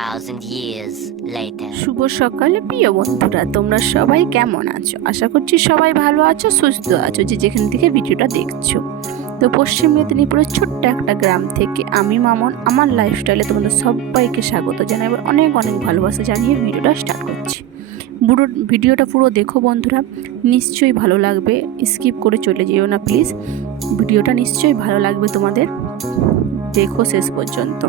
thousand years later. শুভ সকালে, প্রিয় বন্ধুরা। তোমরা সবাই কেমন আছো? আশা করছি সবাই ভালো আছো, সুস্থ আছো যে যেখান থেকে ভিডিওটা দেখছ। তো পশ্চিম মেদিনীপুরের ছোট্ট একটা গ্রাম থেকে আমি মামন, আমার লাইফস্টাইলে তোমাদের সবাইকে স্বাগত জানাই। অনেক অনেক ভালোবাসা জানিয়ে ভিডিওটা স্টার্ট করছি। পুরো ভিডিওটা পুরো দেখো বন্ধুরা। নিশ্চয়ই ভালো লাগবে। স্কিপ করে চলে যেও না প্লিজ ভিডিওটা নিশ্চয়ই ভালো লাগবে তোমাদের। দেখো শেষ পর্যন্ত।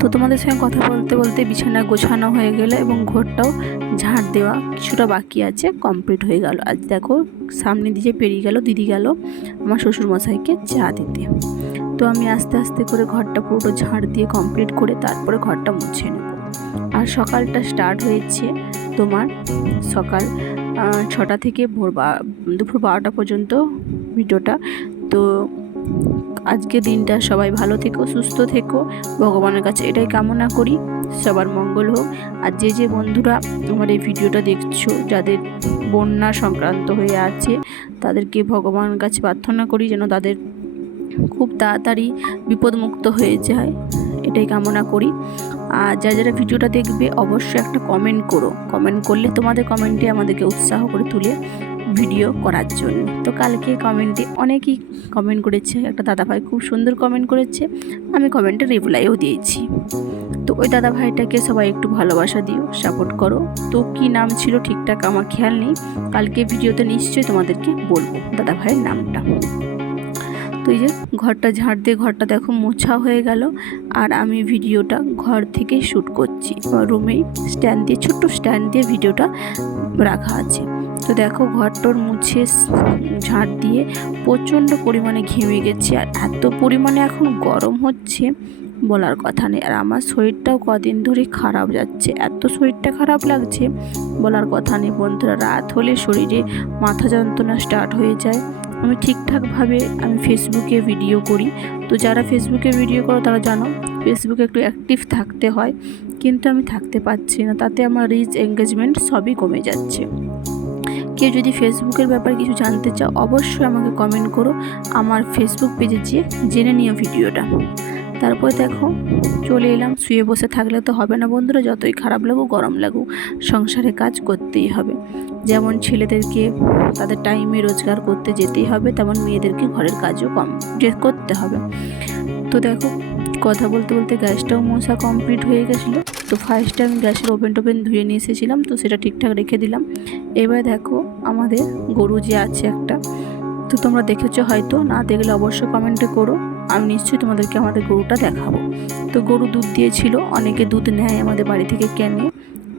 তো তোমাদের সঙ্গে কথা বলতে বলতে বিছানা গোছানো হয়ে গেল এবং ঘরটাও ঝাড় দেওয়া কিছুটা বাকি আছে কমপ্লিট হয়ে গেল। আজ দেখো সামনে দিয়ে পেরিয়ে গেল, দিদি গেল আমার শ্বশুরমশাইকে চা দিতে। তো আমি আস্তে আস্তে করে ঘরটা পুরো ঝাড় দিয়ে কমপ্লিট করে তারপরে ঘরটা মুছে নেব। আর সকালটা স্টার্ট হয়েছে তোমার সকাল ছটা থেকে ভোর বা- দুপুর বারোটা পর্যন্ত ভিডিওটা। তো আজকে দিনটা সবাই ভালো থেকো, সুস্থ থেকো। ভগবানের কাছে এটাই কামনা করি। সবার মঙ্গল হোক। আর যে যে বন্ধুরা আমার এই ভিডিওটা দেখছ, যাদের বন্যা সংক্রান্ত হয়ে আছে, তাদেরকে ভগবানের কাছে প্রার্থনা করি যেন তাদের খুব তাড়াতাড়ি বিপদমুক্ত হয়ে যায়। এটাই কামনা করি। আর যারা যারা ভিডিওটা দেখবে, অবশ্যই একটা কমেন্ট করো। কমেন্ট করলে তোমাদের কমেন্টে আমাদেরকে উৎসাহ করে তুলে ভিডিও করার জন্য। তো কালকে কমেন্টে অনেকেই কমেন্ট করেছে। একটা দাদাভাই খুব সুন্দর কমেন্ট করেছে। আমি কমেন্টে রিপ্লাইও দিয়েছি। তো ওই দাদা ভাইটাকে সবাই একটু ভালোবাসা দিও সাপোর্ট করো। তো কি নাম ছিল ঠিকঠাক আমার খেয়াল নেই। কালকে ভিডিওতে নিশ্চয়ই তোমাদেরকে বলব দাদা ভাইয়ের নামটা। তো এই যে ঘরটা ঝাড় দিয়ে ঘরটা দেখো মোছা হয়ে গেল। আর আমি ভিডিওটা ঘর থেকেই শ্যুট করছি। রুমেই স্ট্যান্ড দিয়ে, ছোট্ট স্ট্যান্ড দিয়ে ভিডিওটা রাখা আছে। তো দেখো ঘরটোর মুছে ঝাড় দিয়ে প্রচণ্ড পরিমাণে ঘেমে গেছে আর এত পরিমাণে এখন গরম হচ্ছে বলার কথা নেই। আর আমার শরীরটাও কদিন ধরে খারাপ যাচ্ছে। এত শরীরটা খারাপ লাগছে বলার কথা নেই বন্ধুরা। রাত হলে শরীরে মাথা যন্ত্রণা স্টার্ট হয়ে যায়। আমি ঠিকঠাকভাবে আমি ফেসবুকে ভিডিও করি। তো যারা ফেসবুকে ভিডিও করো তারা জানো, ফেসবুকে একটু অ্যাক্টিভ থাকতে হয়। কিন্তু আমি থাকতে পারছি না। তাতে আমার রিচ এঙ্গেজমেন্ট সবই কমে যাচ্ছে। কেউ যদি ফেসবুকের ব্যাপারে কিছু জানতে চাও, অবশ্যই আমাকে কমেন্ট করো আমার ফেসবুক পেজে যেয়ে জেনে নিও ভিডিওটা। তারপর দেখো, চলে এলাম, শুয়ে বসে থাকলে তো হবে না বন্ধুরা, যতই খারাপ লাগুক, গরম লাগুক, সংসারে কাজ করতেই হবে। যেমন ছেলেদেরকে তাদের টাইমে রোজগার করতে যেতেই হবে, তেমন মেয়েদেরকে ঘরের কাজও কম করতে হবে। তো দেখো, কথা বলতে বলতে গ্যাসটাও মশা কমপ্লিট হয়ে গেছিল। তো ফার্স্টে আমি গ্যাসের ওভেন টোভেন ধুয়ে নিয়ে এসেছিলাম, তো সেটা ঠিকঠাক রেখে দিলাম। এবার দেখো আমাদের গরু যে আছে একটা, তো তোমরা দেখেছ হয়তো, না দেখলে অবশ্যই কমেন্টে করো, আমি নিশ্চয়ই তোমাদেরকে আমাদের গরুটা দেখাবো। তো গরু দুধ দিয়েছিল, অনেকে দুধ নেয় আমাদের বাড়ি থেকে কেনে,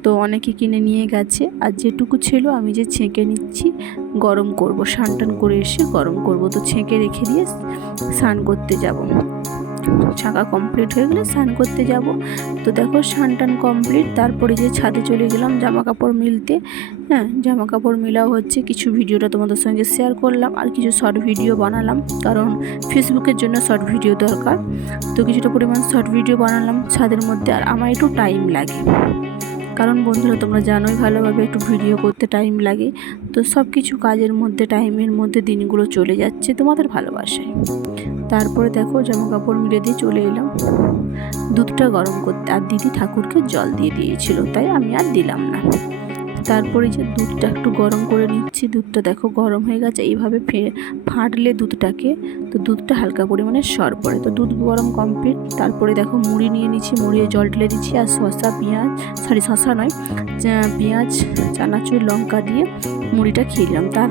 তো অনেকে কিনে নিয়ে গেছে, আর যেটুকু ছিল আমি যে ছেঁকে নিচ্ছি, গরম করব স্নান টান করে এসে গরম করব, তো ছেঁকে রেখে দিয়ে স্নান করতে যাব। ছাকা কমপ্লিট হয়ে গেলে স্নান করতে যাব। তো দেখো স্নান টান কমপ্লিট তারপরে যে ছাদে চলে গেলাম জামা কাপড় মিলতে। হ্যাঁ জামা কাপড় মেলাও হচ্ছে, কিছু ভিডিওটা তোমাদের সঙ্গে শেয়ার করলাম আর কিছু শর্ট ভিডিও বানালাম, কারণ ফেসবুকের জন্য শর্ট ভিডিও দরকার। তো কিছুটা পরিমাণ শর্ট ভিডিও বানালাম ছাদের মধ্যে, আর আমার একটু টাইম লাগে। কারণ বন্ধুরা তোমরা জানোই ভালোভাবে একটু ভিডিও করতে টাইম লাগে। তো সব কিছু কাজের মধ্যে টাইমের মধ্যে দিনগুলো চলে যাচ্ছে তোমাদের ভালোবাসায়। তারপরে দেখো জামা কাপড় মিলে দিয়ে চলে এলাম। দুধটা গরম করতে আর দিদি ঠাকুরকে জল দিয়ে দিয়েছিল, তাই আমি আর দিলাম না। তারপরে যে দুধটা একটু গরম করে নিচ্ছি, দুধটা দেখো গরম হয়ে গেছে, এইভাবে ফাটলে দুধটাকে, তো দুধটা হালকা পরিমাণে সর পড়ে। তো দুধ গরম কমপ্লিট তারপরে দেখো মুড়ি নিয়ে নিচ্ছি, মুড়িয়ে জল ঢেলে দিচ্ছি, আর শসা, পেঁয়াজ সরি শসা নয় পেঁয়াজ, চানাচুর, লঙ্কা দিয়ে মুড়িটা খেয়ে নিলাম। তার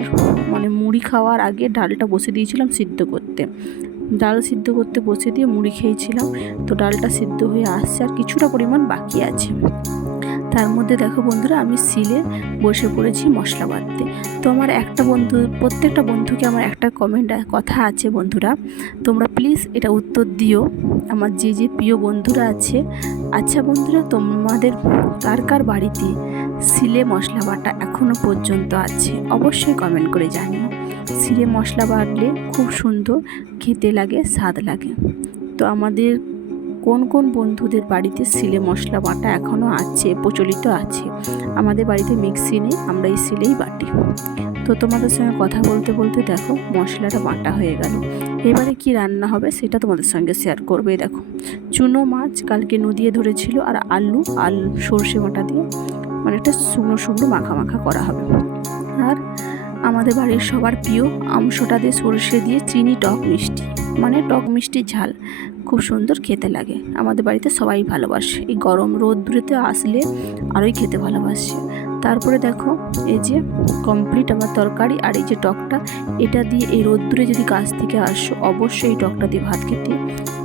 মানে মুড়ি খাওয়ার আগে ডালটা বসে দিয়েছিলাম সিদ্ধ করতে। ডাল সিদ্ধ করতে বসে দিয়ে মুড়ি খেয়েছিলাম, তো ডালটা সিদ্ধ হয়ে আসছে, আর কিছুটা পরিমাণ বাকি আছে। তার মধ্যে দেখো বন্ধুরা, আমি সিলে বসে পড়েছি মশলা বাটতে তো আমার একটা বন্ধু, প্রত্যেকটা বন্ধুকে আমার একটা কমেন্ট কথা আছে বন্ধুরা। তোমরা প্লিজ এটা উত্তর দিও। আমার যে যে প্রিয় বন্ধুরা আছে। আচ্ছা বন্ধুরা, তোমাদের কার কার বাড়িতে সিলে মশলা বাটা এখনও পর্যন্ত আছে? অবশ্যই কমেন্ট করে জানিও। সিলে মশলা বাটলে খুব সুন্দর, খেতে লাগে, স্বাদ লাগে। তো আমাদের কোন কোন বন্ধুদের বাড়িতে সিলে মশলা বাটা এখনও আছে, প্রচলিত আছে? আমাদের বাড়িতে মিক্সি নেই আমরা এই সিলেই বাটি। তো তোমাদের সঙ্গে কথা বলতে বলতে দেখো, মশলাটা বাটা হয়ে গেল। এবারে কি রান্না হবে সেটা তোমাদের সঙ্গে শেয়ার করবে, দেখো। চুনো মাছ কালকে নদিয়ে ধরেছিল আর আলু আলু, সর্ষে বাটা দিয়ে মানে একটা শুকনো শুকনো মাখা মাখা করা হবে। আর আমাদের বাড়ির সবার প্রিয় আমসোটা দিয়ে সর্ষে দিয়ে চিনি, টক, মিষ্টি। মানে টক মিষ্টি ঝাল। খুব সুন্দর খেতে লাগে। আমাদের বাড়িতে সবাই ভালোবাসে। এই গরম রোদ্দুরেতে আসলে আরোই খেতে ভালোবাসে। তারপরে দেখো, এই যে কমপ্লিট আমার তরকারি আর এই যে টকটা, এটা দিয়ে এই রোদ্দুরে যদি গাছ থেকে আসো, অবশ্যই এই টকটা দিয়ে ভাত খেতে।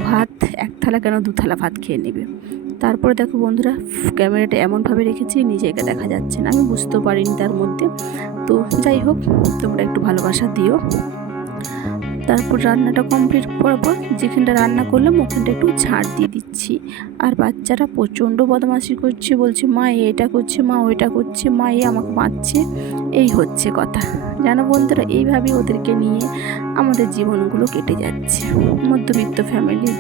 ভাত এক থালা কেন দু থালা ভাত খেয়ে নেবে। তারপরে দেখো বন্ধুরা, ক্যামেরাটা এমনভাবে রেখেছি নিজেকে দেখা যাচ্ছে না। আমি বুঝতেও পারিনি তার মধ্যে। তো যাই হোক, তোমরা একটু ভালোবাসা দিও। তারপর রান্নাটা কমপ্লিট করার পর যেখানটা রান্না করলাম ওখানটা একটু ঝাড় দিয়ে দিচ্ছি। আর বাচ্চারা প্রচণ্ড বদমাশি করছে, বলছে, মা এটা করছে, মা ওইটা করছে, মা, এ আমাকে মারছে। এই হচ্ছে কথা। জানো বন্ধুরা, এইভাবেই ওদেরকে নিয়ে আমাদের জীবনগুলো কেটে যাচ্ছে। মধ্যবিত্ত ফ্যামিলির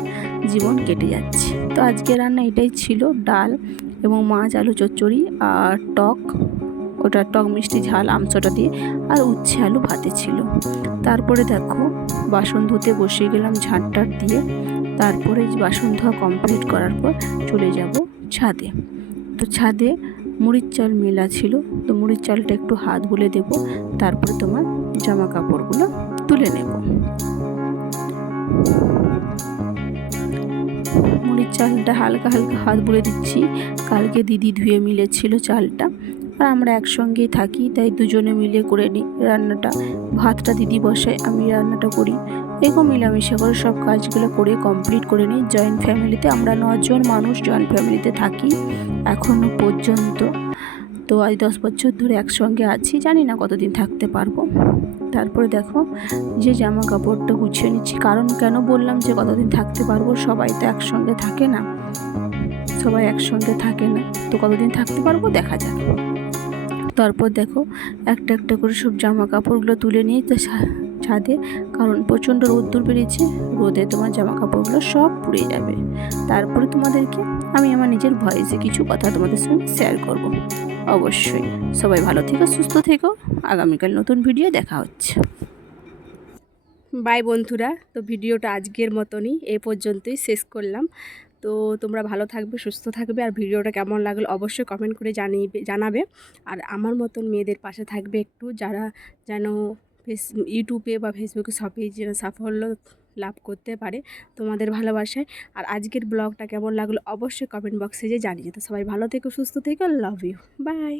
জীবন কেটে যাচ্ছে। তো আজকে রান্না এটাই ছিল, ডাল এবং মাছ, আলু, চচ্চড়ি আর টক। ওটা টক মিষ্টি ঝাল, আমচটা দিয়ে আর উচ্ছে আলু ভাতে ছিল। তারপরে দেখো, বাসন ধুতে বসে গেলাম ঝাঁটটার দিয়ে। তারপরে বাসন ধোয়া কমপ্লিট করার পর চলে যাব ছাদে। তো ছাদে মুড়ির চাল মেলা ছিল, তো মুড়ির চালটা একটু হাত বুলে দেব, তারপরে তোমার জামা কাপড়গুলো তুলে নেব। মুড়ির চালটা হালকা হালকা হাত বুলে দিচ্ছি, কালকে দিদি ধুয়ে মিলেছিল চালটা। আর আমরা একসঙ্গেই থাকি, তাই দুজনে মিলে করে নিই রান্নাটা। ভাতটা দিদি বসায়, আমি রান্নাটা করি। এরকম মিলামিশা করে সব কাজগুলো করে কমপ্লিট করে নিই। জয়েন্ট ফ্যামিলিতে আমরা নজন মানুষ জয়েন্ট ফ্যামিলিতে থাকি এখনও পর্যন্ত। তো আজ দশ বছর ধরে একসঙ্গে আছি, জানি না কতদিন থাকতে পারব। তারপরে দেখো, যে জামা কাপড়টা গুছিয়ে নিচ্ছি। কারণ কেন বললাম যে কতদিন থাকতে পারব? সবাই তো একসঙ্গে থাকে না। সবাই একসঙ্গে থাকে না। তো কতদিন থাকতে পারব? দেখা যাক। তারপর দেখো একটা একটা করে সব জামা কাপড়গুলো তুলে নিয়ে তো ছাদে, কারণ প্রচণ্ড রোদ্দুর বেরিয়েছে, রোদে তোমার জামা কাপড়গুলো সব পুড়ে যাবে। তারপরে তোমাদেরকে আমি আমার নিজের ভয়েসে কিছু কথা তোমাদের সঙ্গে শেয়ার করব। অবশ্যই। সবাই ভালো থেকো, সুস্থ থেকো। আগামীকাল নতুন ভিডিও দেখা হচ্ছে। বাই বন্ধুরা। তো ভিডিওটা আজকের মতনই, এ পর্যন্তই শেষ করলাম। তো তোমরা ভালো থাকবে, সুস্থ থাকবে। আর ভিডিওটা কেমন লাগল অবশ্যই কমেন্ট করে জানিয়ে জানাবে। আর আমার মতন মেয়েদের পাশে থাকবে একটু, যারা যেন ফেস, ইউটিউবে বা ফেসবুকে সবই যেন সাফল্য লাভ করতে পারে তোমাদের ভালোবাসায়। আর আজকের ব্লগটা কেমন লাগল অবশ্যই কমেন্ট বক্সে যে জানিয়ে তো সবাই ভালো থেকো, সুস্থ থেকো লাভ ইউ বাই